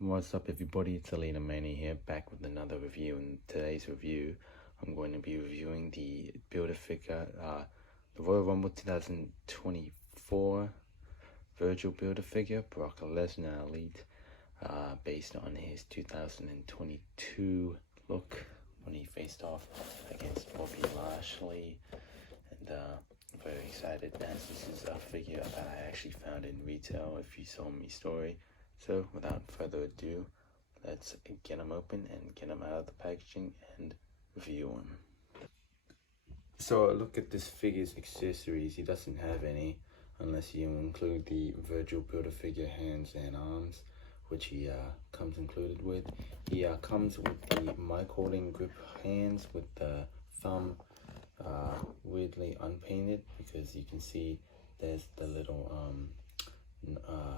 What's up everybody, it's Alina Manny here, back with another review. In today's review, I'm going to be reviewing the Build-A-Figure, the Royal Rumble 2024 Virtual Build-A-Figure, Brock Lesnar Elite, based on his 2022 look when he faced off against Bobby Lashley. And I'm very excited as this is a figure that I actually found in retail if you saw my story. So without further ado, let's get them open and get them out of the packaging and review them. So look at this figure's accessories. He doesn't have any unless you include the Virtual Build-A-Figure hands and arms, which he comes included with. He comes with the mic holding grip hands with the thumb weirdly unpainted, because you can see there's the little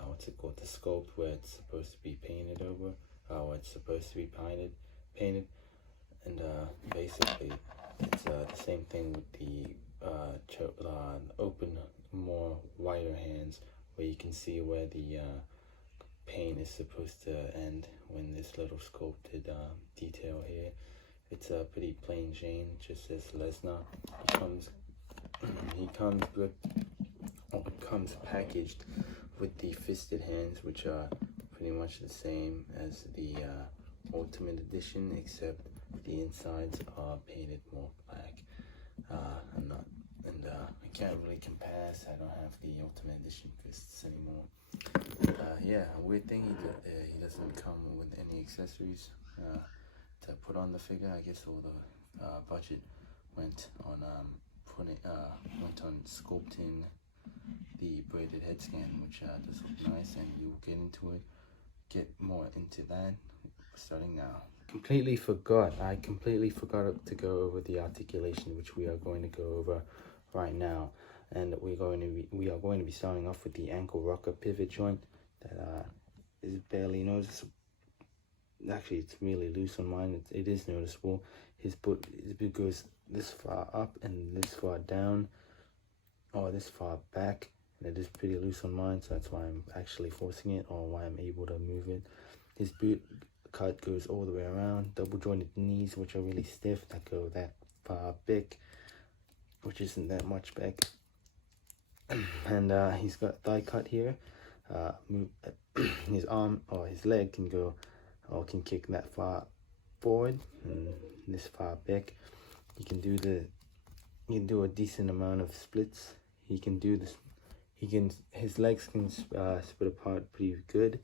what's it called, the sculpt where it's supposed to be painted over, or it's supposed to be painted, and basically it's the same thing with the open, more wider hands, where you can see where the paint is supposed to end when this little sculpted detail here. It's a pretty plain Jane, just says Lesnar. He comes packaged with the fisted hands, which are pretty much the same as the Ultimate Edition, except the insides are painted more black. I can't really compare, so I don't have the Ultimate Edition fists anymore. Yeah, a weird thing, he doesn't come with any accessories to put on the figure. I guess all the budget went on sculpting the braided head scan, which does look nice, and you'll get more into that starting now. I completely forgot to go over the articulation, which we are going to go over right now. And we are going to be starting off with the ankle rocker pivot joint that is barely noticeable. Actually, it's really loose on mine. It is noticeable. His boot goes this far up and this far down, or this far back. And it is pretty loose on mine, so that's why I'm actually forcing it, or why I'm able to move it. His boot cut goes all the way around. Double jointed knees, which are really stiff, that go that far back, which isn't that much back. And he's got thigh cut here. His arm or his leg can go, or can kick that far forward and this far back. You can do a decent amount of splits. He can do this. His legs can split apart pretty good.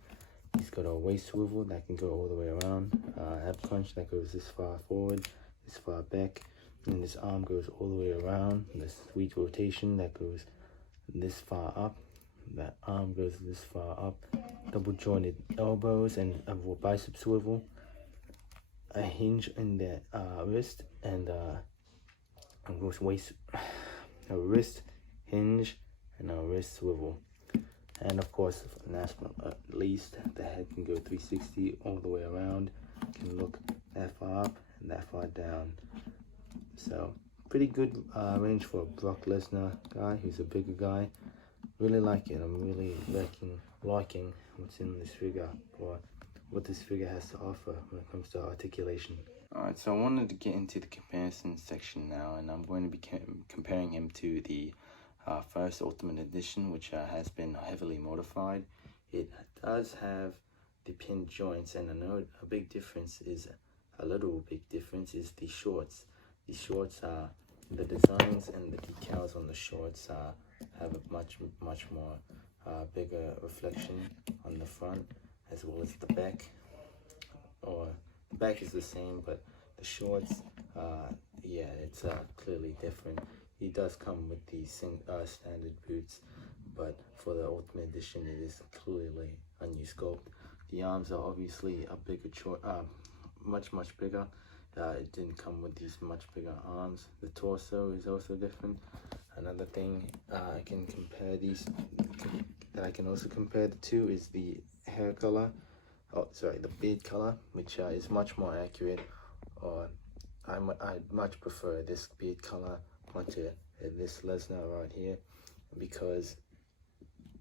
He's got a waist swivel that can go all the way around. Ab crunch that goes this far forward, this far back, and this arm goes all the way around. The sweet rotation that goes this far up. That arm goes this far up. Double jointed elbows and a bicep swivel. A hinge in the wrist, and a wrist hinge and a wrist swivel. And of course, last but not least, the head can go 360 all the way around. Can look that far up and that far down. So pretty good range for a Brock Lesnar guy who's a bigger guy. Really like it. I'm really liking what's in this figure, or what this figure has to offer when it comes to articulation. Alright, so I wanted to get into the comparison section now, and I'm going to be comparing him to the first Ultimate Edition, which has been heavily modified. It does have the pinned joints, and I know a big difference is the shorts. The shorts the designs and the decals on the shorts have a much more bigger reflection on the front, as well as the back. Or the back is the same, but the shorts, yeah, it's clearly different. He does come with the standard boots, but for the Ultimate Edition, it is clearly a new sculpt. The arms are obviously a bigger, much bigger. It didn't come with these much bigger arms. The torso is also different. Another thing I can also compare the two is the hair color. Oh, sorry, the beard color, which is much more accurate. Or I'd much prefer this beard color onto this Lesnar right here, because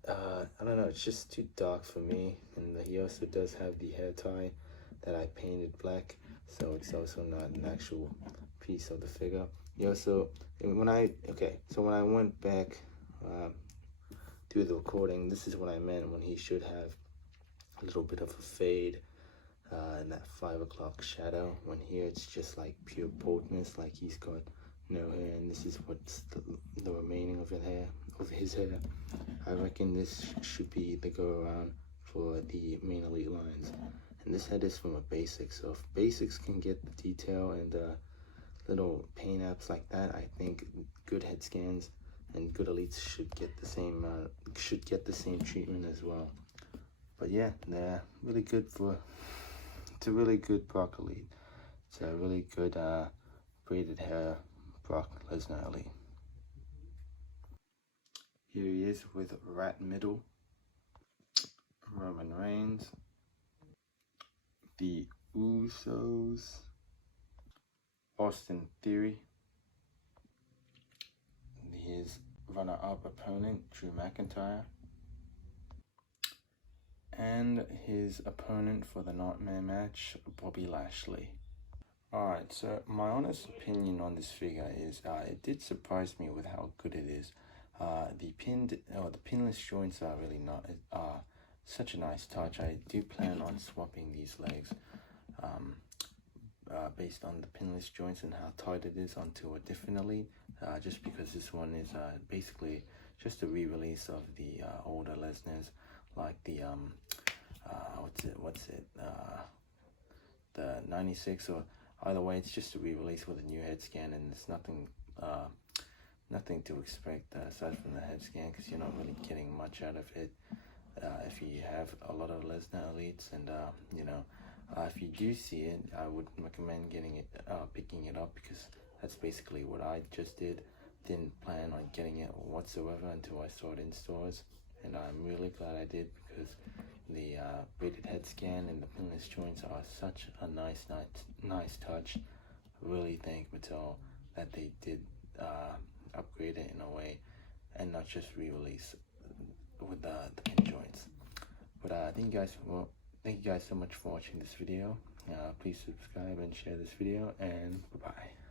I don't know, it's just too dark for me. And he also does have the hair tie that I painted black, so it's also not an actual piece of the figure. He also, when I went back through the recording, this is what I meant when he should have a little bit of a fade in that 5 o'clock shadow. When here it's just like pure boldness, like he's got no hair, and this is what's the remaining of his hair. I reckon this should be the go around for the main elite lines. And this head is from a basic, so if basics can get the detail and little paint apps like that, I think good head scans and good elites should get the same treatment as well. But yeah, they're really good it's a really good Brock elite. It's a really good braided hair Brock Lesnar elite. Here he is with Rat Middle, Roman Reigns, the Usos, Austin Theory, his runner-up opponent, Drew McIntyre, and his opponent for the Nightmare match, Bobby Lashley. Alright, so my honest opinion on this figure is it did surprise me with how good it is. The pinless joints are really not such a nice touch. I do plan on swapping these legs based on the pinless joints and how tight it is onto a different elite, just because this one is basically just a re-release of the older Lesnar's, like the the 96, or either way, it's just a re-release with a new head scan, and there's nothing to expect aside from the head scan, because you're not really getting much out of it if you have a lot of Lesnar elites. And if you do see it, I would recommend picking it up, because that's basically what I just did. Didn't plan on getting it whatsoever until I saw it in stores, and I'm really glad I did, because the braided head scan and the pinless joints are such a nice touch. Really thank Mattel that they did upgrade it in a way and not just re-release with the pin joints. But thank you guys so much for watching this video. Please subscribe and share this video, and bye bye.